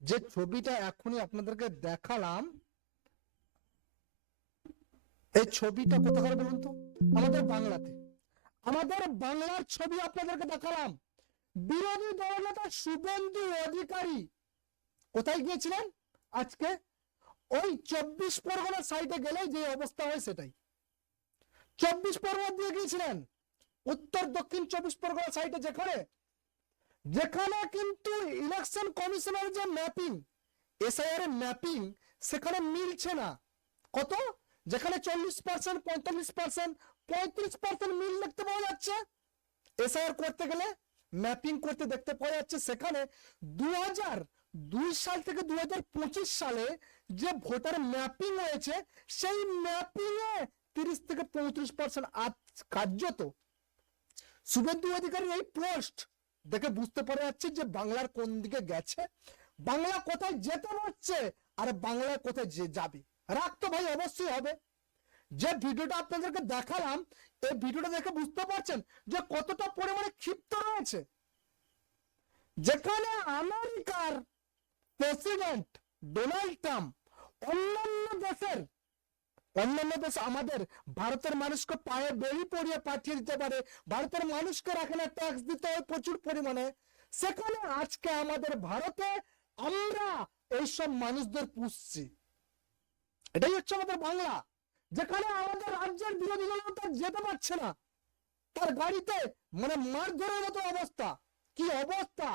যে ছবিটা এখনই আপনাদেরকে দেখালাম, এই ছবিটা কোথাকার বলুন তো? আমাদের বাংলাতে। আমাদের বাংলার ছবি আপনাদেরকে দেখালাম। বিরোধী দলনেতা শুভেন্দু অধিকারী। কোথায় গিয়েছিলেন? আজকে ওই চব্বিশ পরগনা সাইডে গেলে যে অবস্থা হয় সেটাই। চব্বিশ পরগনা দিয়ে গিয়েছিলেন। উত্তর দক্ষিণ চব্বিশ পরগনা সাইডে যেখানে যেখানে কিন্তু ইলেকশন কমিশনের যে ম্যাপিং এসআইআর এর ম্যাপিং সেখানে মিলছে না। কত? যেখানে চল্লিশ পার্সেন্ট পঁয়তাল্লিশ পার্সেন্ট পঁয়ত্রিশ পার্সেন্ট মিল দেখতে পাওয়া যাচ্ছে। এসআইআর করতে গেলে ম্যাপিং করতে দেখতে পাওয়া যাচ্ছে সেখানে দু হাজার দুই সাল থেকে দু পঁচিশ সালে যে ভোটার ম্যাপিং হয়েছে, সেই ম্যাপিং এ তিরিশ থেকে পঁয়ত্রিশ পার্সেন্ট আজ কার্যত। শুভেন্দু অধিকারী এই পোস্ট দেখে বুঝতে পারা যাচ্ছে যে বাংলার কোন দিকে গেছে, বাংলা কোথায় যেতে পারছে আর বাংলা কোথায় যে যাবে। রাগ তো ভাই অবশ্যই হবে। যে ভিডিওটা আপনাদেরকে দেখালাম, এই ভিডিওটা দেখে বুঝতে পারছেন যে কতটা পরিমাণে ক্ষিপ্ত রয়েছে। যেখানে আমেরিকার প্রেসিডেন্ট ডোনাল্ড ট্রাম্প অন্যান্য দেশের অন্যান্য দেশ আমাদের ভারতের মানুষকে পায়ে বেরি পড়িয়ে পাঠিয়ে দিতে পারে। ভারতের মানুষকে রাখে না ট্যাক্স দিতে হয় প্রচুর পরিমাণে। সেখানে আজকে আমাদের ভারতে আমরা এইসব মানুষদের পুষছি। এটাই হচ্ছে আমাদের বাংলা। যেখানে আমাদের রাজ্যের বিরোধী দল যেতে পারছে না। তার গাড়িতে মানে মারধরের মতো অবস্থা। কি অবস্থা?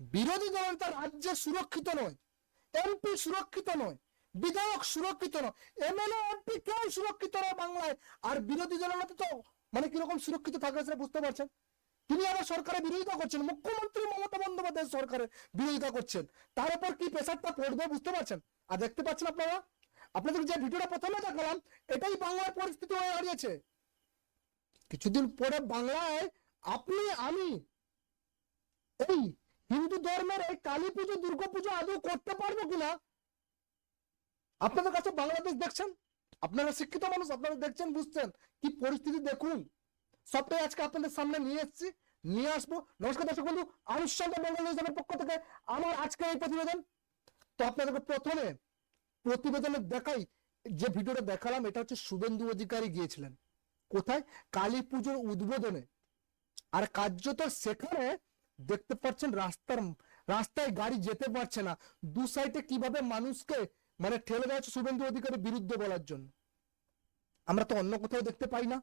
বিরোধী দল তার রাজ্যে সুরক্ষিত নয়। এমপি সুরক্ষিত নয়। বিধায়ক সুরক্ষিত নয়। এমএলএ, এমপি কেউ সুরক্ষিত নয় বাংলায়। আর বিরোধী দলের মধ্যে তো মানে কীরকম সুরক্ষিত থাকবে সেটা বুঝতে পারছেন? তিনি আবার সরকারের বিরোধিতা করছেন। মুখ্যমন্ত্রী মমতা বন্দ্যোপাধ্যায় সরকারের বিরোধিতা করছেন। তার উপর কি প্রেশারটা পড়বে বুঝতে পারছেন? আর দেখতে পাচ্ছেন আপনারা? আপনাদের যে ভিডিওটা প্রথমে দেখালাম, এটাই বাংলার পরিস্থিতি হয়ে দাঁড়িয়েছে। কিছুদিন পরে বাংলায় আপনি, আমি এই হিন্দু ধর্মের এই কালী পুজো, দুর্গা পুজো আদৌ করতে পারব কিনা আপনাদের কাছে বাংলাদেশ দেখছেন? আপনারা শিক্ষিত মানুষ, আপনারা দেখছেন, বুঝছেন? কি পরিস্থিতি দেখুন। সবটাই আজকে আপনাদের সামনে নিয়ে এসেছি, নিয়ে আসব। নমস্কার দর্শক বন্ধু বেঙ্গল নিউজের পক্ষ থেকে আমার আজকে এই প্রতিবেদন। তো আপনাদেরকে প্রথমে প্রতিবেদনে দেখাই, যে ভিডিওটা দেখালাম, এটা হচ্ছে শুভেন্দু অধিকারী গিয়েছিলেন। কোথায়? কালী পুজোর উদ্বোধনে। আর কার্যত সেখানে দেখতে পাচ্ছেন রাস্তার, রাস্তায় গাড়ি যেতে পারছে না। দু সাইডে কীভাবে মানুষকে মানে ঠেলে দেওয়া হচ্ছে শুভেন্দু অধিকারীর বিরুদ্ধে বলার জন্য। আমরা তো অন্য কোথাও দেখতে পাই না।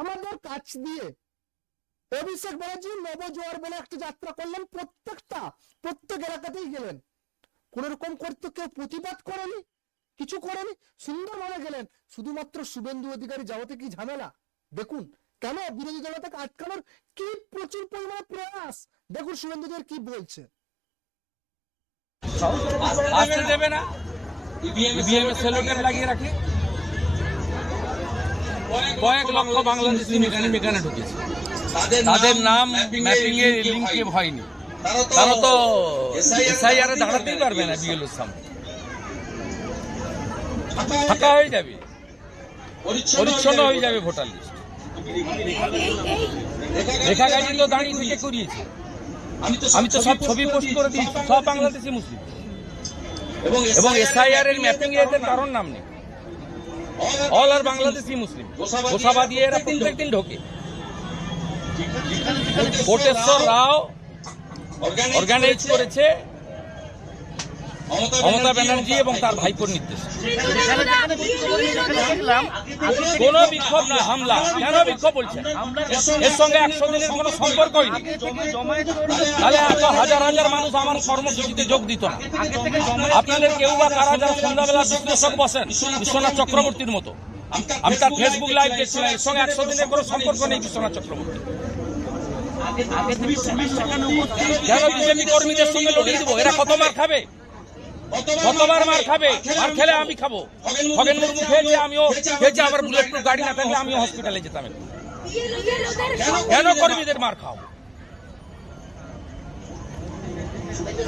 আমাদের কাছ দিয়ে অভিষেক ব্যানার্জি নবজোয়ার বলে একটা যাত্রা করলেন, প্রত্যেকটা, প্রত্যেক এলাকাতেই গেলেন। কোন রকম করতে কেউ প্রতিবাদ করেনি, কিছু করেনি, সুন্দরভাবে গেলেন। শুধুমাত্র শুভেন্দু অধিকারী যাওয়াতে কি ঝামেলা? দেখুন, কেন বিরোধী দল থেকে আটকানোর কি প্রচুর পরিমাণে প্রয়াস? দেখুন শুভেন্দু কি বলছে। আসতে দেবে না? ইভিএম লাগিয়ে রাখে। কয়েক লক্ষ বাংলাদেশি ঢুকেছে। তাদের নাম ম্যাপিং এর লিঙ্কে হয়নি। তারা তো এসআইআর দাঁড়াতেই পারবে না বিএলওর সামনে ফাঁকা হয়ে যাবে। পরিচ্ছন্ন হয়ে যাবে ভোটার লিস্ট রেখা গাড়ি তো দাঁড়িয়ে থেকে করিয়েছে। আমি তো সব ছবি পোস্ট করে দিয়েছি সব বাংলাদেশি মুসলিম। এবং এসআইআর এর ম্যাপিং এদের কারণ নাম নেই। অল আর বাংলাদেশি মুসলিম গোসাবাদী এরা প্রত্যেকদিন ঢোকে। কোটেশ্বর রাও অর্গানাইজ করেছে। মমতা ব্যানার্জি এবং তার ভাইপোর নির্দেশ। কোন বিক্ষোভ না হামলা। কেন বিক্ষোভ বলছেন? এর সঙ্গে একশো দিনের কোনো সম্পর্ক হয়নি তাহলে এত হাজার হাজার মানুষ আমার কর্মসূচিতে যোগ দিত না। আপনাদের কেউ বা কারা যারা সন্ধ্যাবেলা বিশ্লেষক বসেন বিশ্বনাথ চক্রবর্তীর মতো। আমি তার ফেসবুক লাইভ দেখছিলাম এর সঙ্গে একশো দিনের কোনো সম্পর্ক নেই বিশ্বনাথ চক্রবর্তী। কেন বিজেপি কর্মীদের সঙ্গে লড়িয়ে দেবো? এরা কত মার খাবে? কতবার মার খাবে মার খেলে আমি খাব খগেন মুর্মু খেয়েছে আমিও খেয়েছি আবার বুলেট প্রুফ গাড়ি না থাকলে আমিও হসপিটালে যেতাম। কেন কর্মীদের মার খাও শুভেন্দু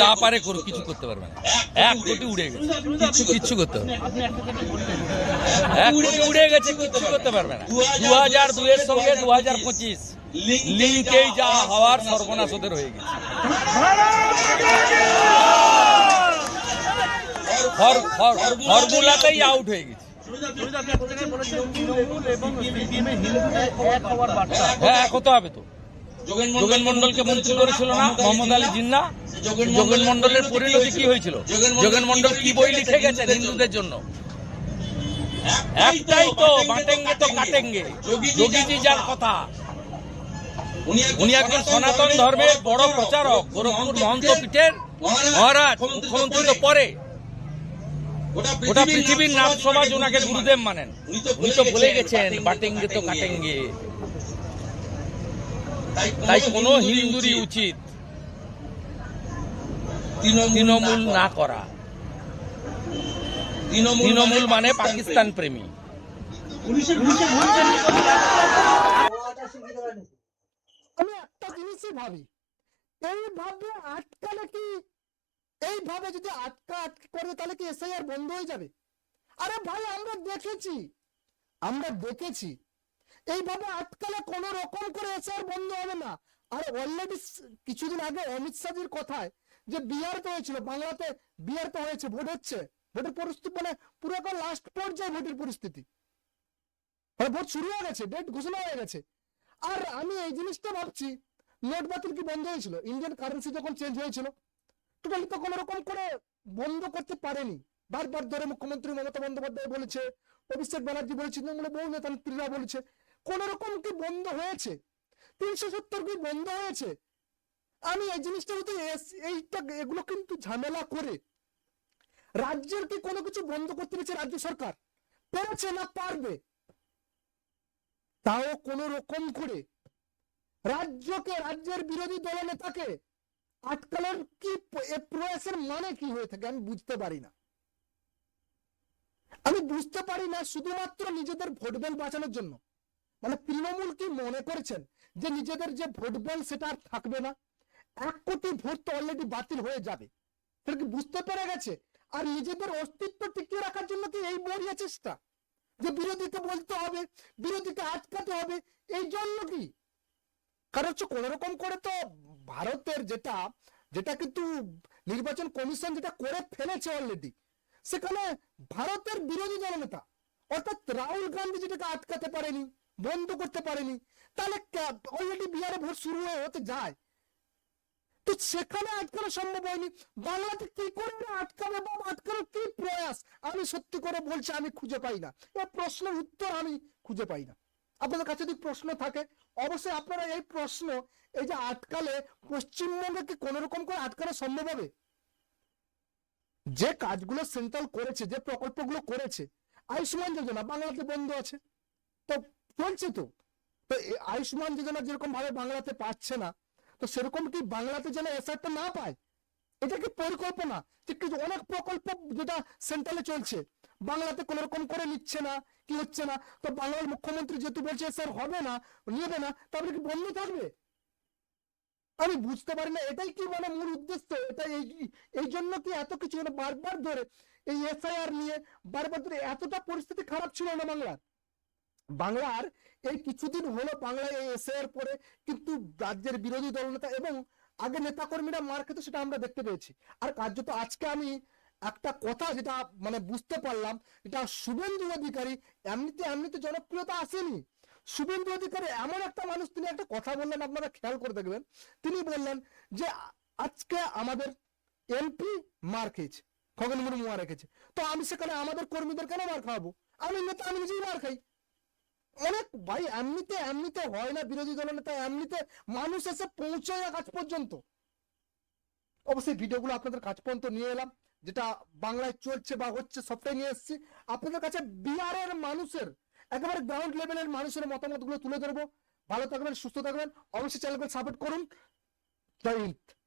যা পারে করুক, কিছু করতে পারবে না। এক কোটি উড়ে গেছে। কিচ্ছু করতে পারবে উড়ে গেছে, কিচ্ছু করতে পারবে না। দু হাজার দুইয়ের সঙ্গে দু হাজার পঁচিশ। লিঙ্কেই যা হওয়ার সর্বনাশ ওদের হয়ে গেছে। ফর- ফর- ফর্মুলাতেই আউট হয়ে গেছে। হ্যাঁ এক হতে হবে তো। যোগেন মন্ডলকে মন্ত্রী করেছিল না? মোহাম্মদ আলী জিন্না? যোগেন মন্ডলের পরিণতি কি হয়েছিল? যোগেন মন্ডল কি বই লিখে হিন্দুদের জন্য? একটাই তো, বাটেঙ্গে তো কাটেঙ্গে। যোগীজি যার কথা। উনি একজন সনাতন ধর্মের বড় প্রচারক। গোরখপুর মহন্ত পীঠের মহারাজ মুখ্যমন্ত্রী তো পরে। গোটা পৃথিবীর নাম সমাজ ওনাকে গুরুদেব মানেন। উনি তো বলে গেছেন বাটেঙ্গে তো কাটেঙ্গে। তাই কোনো হিন্দুরই উচিত। তৃণমূল না করা। তৃণমূল মানে পাকিস্তান প্রেমী আমি একটা জিনিসই ভাবি এইভাবে আটকালে কি? এইভাবে যদি আটকা আটকে করে তাহলে কি এসআইআর বন্ধ হয়ে যাবে? আরে ভাই, আমরা দেখেছি। আমরা দেখেছি। এইভাবে আটকালে কোন রকম করে এসআইআর বন্ধ হবে না। আর অলরেডি কিছুদিন আগে অমিত শাহজির কথায় যে বিহার তো হয়েছিল, বাংলাতে বিহার তো হয়েছে, ভোট হচ্ছে। ভোটের পরিস্থিতি মানে পুরো একটা লাস্ট পর্যায়ে ভোটের পরিস্থিতি। মানে ভোট শুরু হয়ে গেছে ডেট ঘোষণা হয়ে গেছে। আর আমি এই জিনিসটা ভাবছি নোট বাতিল কি বন্ধ হয়েছিল? ইন্ডিয়ান কারেন্সি যখন চেঞ্জ হয়েছিল টোটালি তো কোনো রকম করে বন্ধ করতে পারেনি। বারবার ধরে মুখ্যমন্ত্রী মমতা বন্দ্যোপাধ্যায় বলেছে, অভিষেক ব্যানার্জি বলেছে, তৃণমূলের বহু নেতা নেত্রীরা বলেছে, কোন রকম কি বন্ধ হয়েছে? তিনশো সত্তর কি বন্ধ হয়েছে? আমি এই জিনিসটা হতে এইটা এগুলো কিন্তু ঝামেলা করে। রাজ্যের কি কোনো কিছু বন্ধ করতে পেরেছে রাজ্য সরকার? পেরেছে না পারবে? তাও কোন রকম করে রাজ্যকে, রাজ্যের বিরোধী দল নেতাকে আটকানোর কি প্রয়াসের মানে কি হয়ে থাকে আমি বুঝতে পারি না। আমি বুঝতে পারি না শুধুমাত্র নিজেদের ভোট ব্যাংক বাঁচানোর জন্য। মানে তৃণমূল কি মনে করেছেন যে নিজেদের যে ভোট ব্যাংক সেটা আর থাকবে না? এক কোটি ভোট তো অলরেডি বাতিল হয়ে যাবে। সেটা কি বুঝতে পেরে গেছে? আর নিজেদের অস্তিত্ব টিকিয়ে রাখার জন্য কি এই মরিয়া চেষ্টা যে বিরোধীকে বলতে হবে, বিরোধীকে আটকাতে হবে, এই জন্য কি? কারণ হচ্ছে কোন রকম করে তো ভারতের যেটা যেটা কিন্তু নির্বাচন কমিশন যেটা করে ফেলেছে অলরেডি সেখানে ভারতের বিরোধী দলনেতা, অর্থাৎ রাহুল গান্ধী যেটাকে আটকাতে পারেনি, বন্ধ করতে পারেনি, তাহলে অলরেডি বিহারে ভোট শুরু হয়ে হতে যায়। তো সেখানে আটকানো সম্ভব হয়নি। বাংলাতে কি করে আটকাবে বা আটকানোর কি প্রয়াস? আমি সত্যি করে বলছি, আমি খুঁজে পাই না। এই প্রশ্নের উত্তর আমি খুঁজে পাই না। আপনাদের কাছে যদি প্রশ্ন থাকে, অবশ্যই আপনারা এই প্রশ্ন, এই যে আটকালে পশ্চিমবঙ্গে কি কোন রকম করে আটকানো সম্ভব হবে? যে কাজগুলো সেন্ট্রাল করেছে, যে প্রকল্পগুলো করেছে, আয়ুষ্মান যোজনা, বাংলাতে বন্ধ আছে। তো চলছে তো। তো আয়ুষ্মান যোজনা যেরকম ভাবে বাংলাতে পাচ্ছে না, তো সেরকম কি বাংলাতে যেন এসআরটা না পায়? এটা কি পরিকল্পনা? যে অনেক প্রকল্প যেটা সেন্ট্রালে চলছে। বাংলাতে কোন রকম করে নিচ্ছে না, কি হচ্ছে না? তো বাংলার মুখ্যমন্ত্রী যেহেতু বলছে, স্যার, হবে না, নেবে না তাহলে কি বন্ধ থাকবে? আমি বুঝতে পারি না, এটাই কি মানে মূল উদ্দেশ্য? এটা এই এই জন্য কি এত কিছু মানে বারবার ধরে এই এসআইআর নিয়ে বারবার ধরে এতটা পরিস্থিতি খারাপ ছিল না বাংলার? বাংলার এই কিছুদিন হলো বাংলায় এই এসআইআর পরে কিন্তু রাজ্যের বিরোধী দলনেতা এবং আগে নেতাকর্মীরা মার খেতে, সেটা আমরা দেখতে পেয়েছি। আর কার্যত আজকে আমি একটা কথা যেটা মানে বুঝতে পারলাম, এটা শুভেন্দু অধিকারী এমনিতে এমনিতে জনপ্রিয়তা আসেনি। শুভেন্দু অধিকারী এমন একটা মানুষ, তিনি একটা কথা বললেন, আপনারা খেয়াল করে দেখবেন। তিনি বললেন যে, আজকে আমাদের এমপি মার খেয়েছে, খগন মুর্মু মার রেখেছে তো আমি সেখানে আমাদের কর্মীদের কেন মার খাওয়াবো? আমি নেতা, আমি নিজেই মার খাই। অনেক ভাই এমনিতে এমনিতে হয় না, বিরোধী দলের নেতা এমনিতে মানুষ এসে পৌঁছায় না কাজ পর্যন্ত। অবশ্যই ভিডিওগুলো আপনাদের কাছ পর্যন্ত নিয়ে এলাম। যেটা বাংলায় চলছে বা হচ্ছে সবটাই নিয়ে এসেছি। আপনাদের কাছে বিহারের মানুষের, একেবারে গ্রাউন্ড লেভেলের মানুষের মতামতগুলো তুলে ধরবো। ভালো থাকবেন, সুস্থ থাকবেন। অবশ্যই চ্যানেলকে সাপোর্ট করুন। জয় হিন্দ।